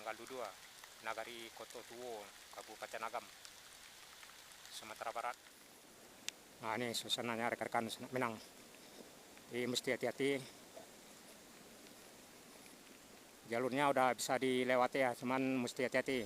Galuh 2, Nagari Koto Tuo, Kabupaten Agam, Sumatera Barat. Nah, ini suasananya rekan-rekan Minang. Jadi mesti hati-hati. Jalurnya udah bisa dilewati ya, cuman mesti hati-hati.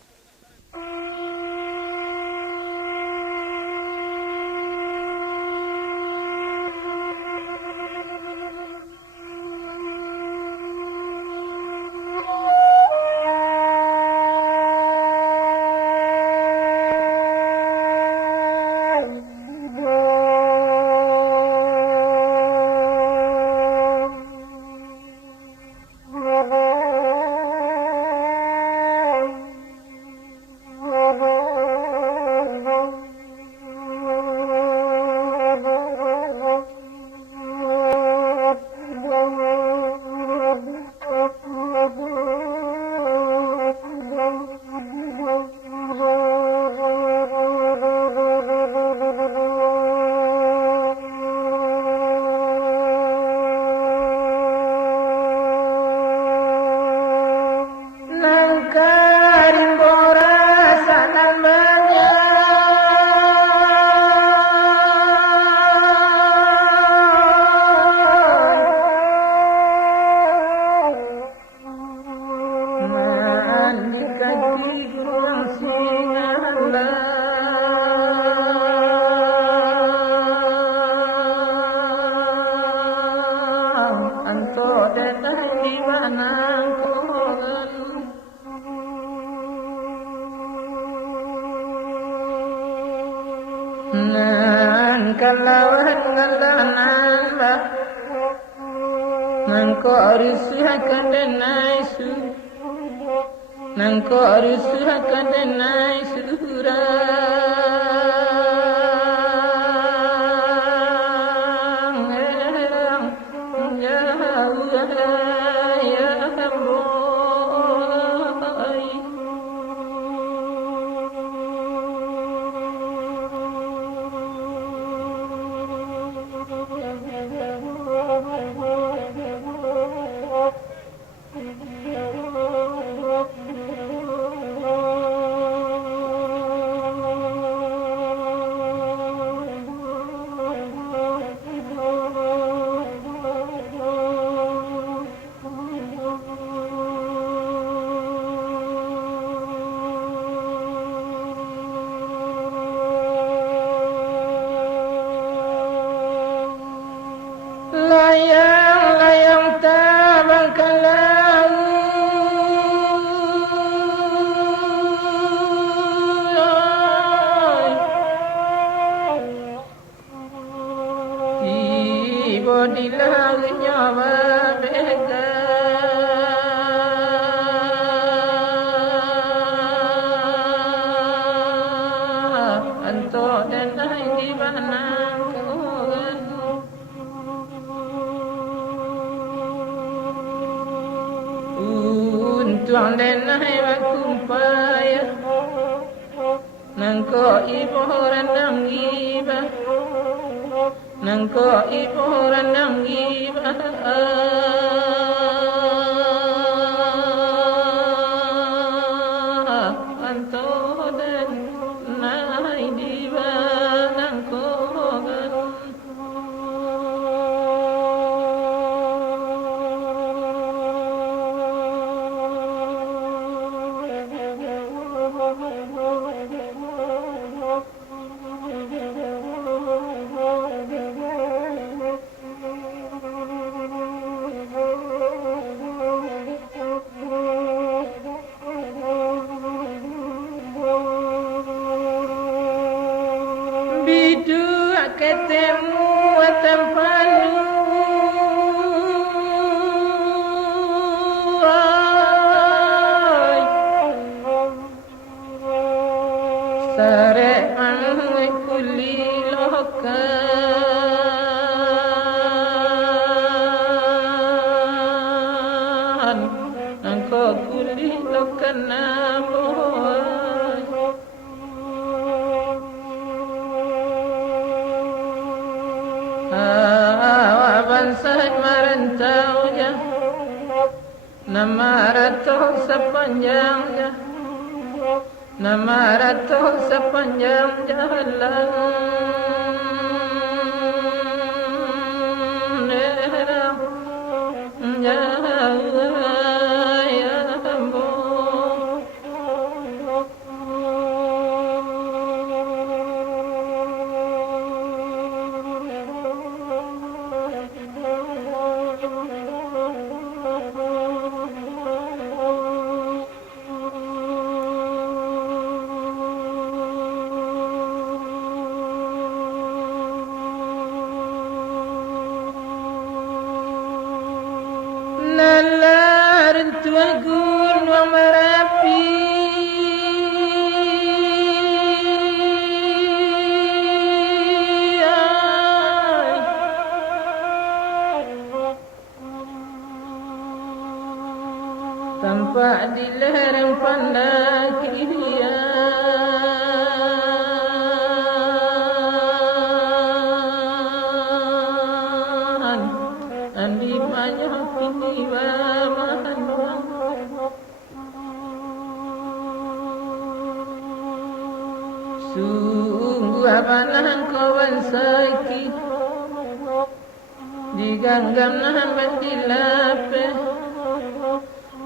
Nangko arisuhakan denaisu, nangko arisuhakan denaisura. Layang-layang tabang ke laut, tiba di laut nyawa beda. Antok dan di mana tuang denai wakumpaya, nangko ibu randang giba, nangko ibu randang giba. Anto den nai diba nangko bidu ketemu tempanu sare anu kuli lokan nangko kuli lokan namo bansai marentau ya nama ratu sepanjang nama ratu sepanjang jalan nalar tuagun wa merapi tampak di lereng Pandakiria andi banyak kini bahan sungguh abanah kawan sakit diganggam nah mendilape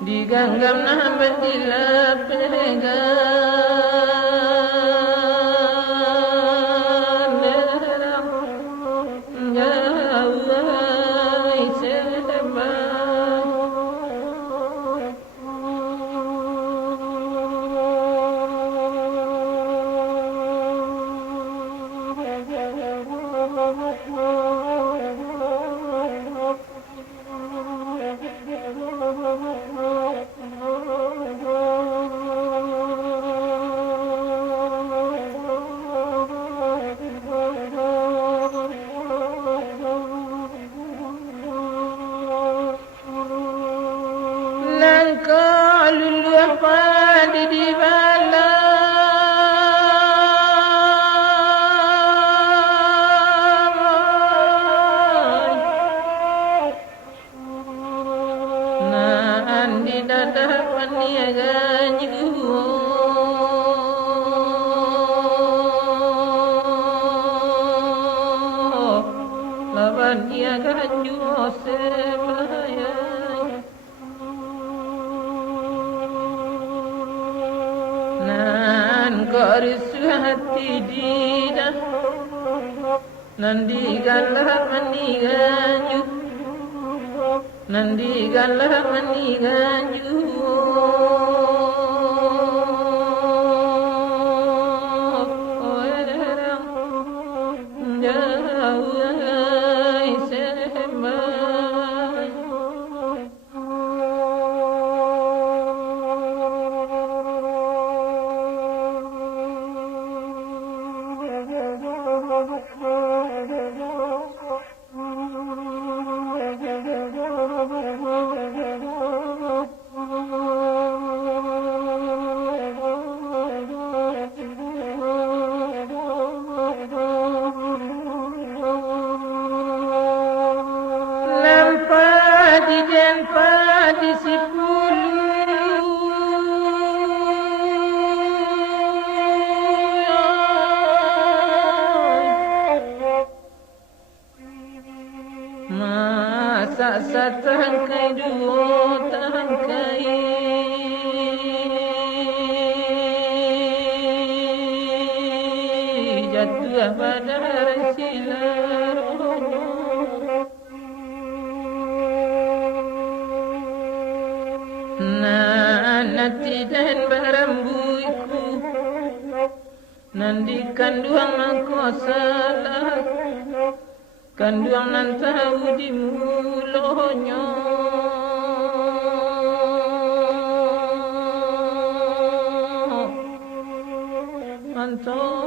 diganggam nah mendilape Langkalul wafad di balai naan di dadah paniaganyu lawan niaganyu sebaya nan korisu hati dida nandi galah maniganju nandi galah maniganju dan padi sepuluh masa setangkai dua tangkai jatuh pada silar nanti dan barambuiku nanti kanduang aku salah kanduang nan tahu di mulonyo anto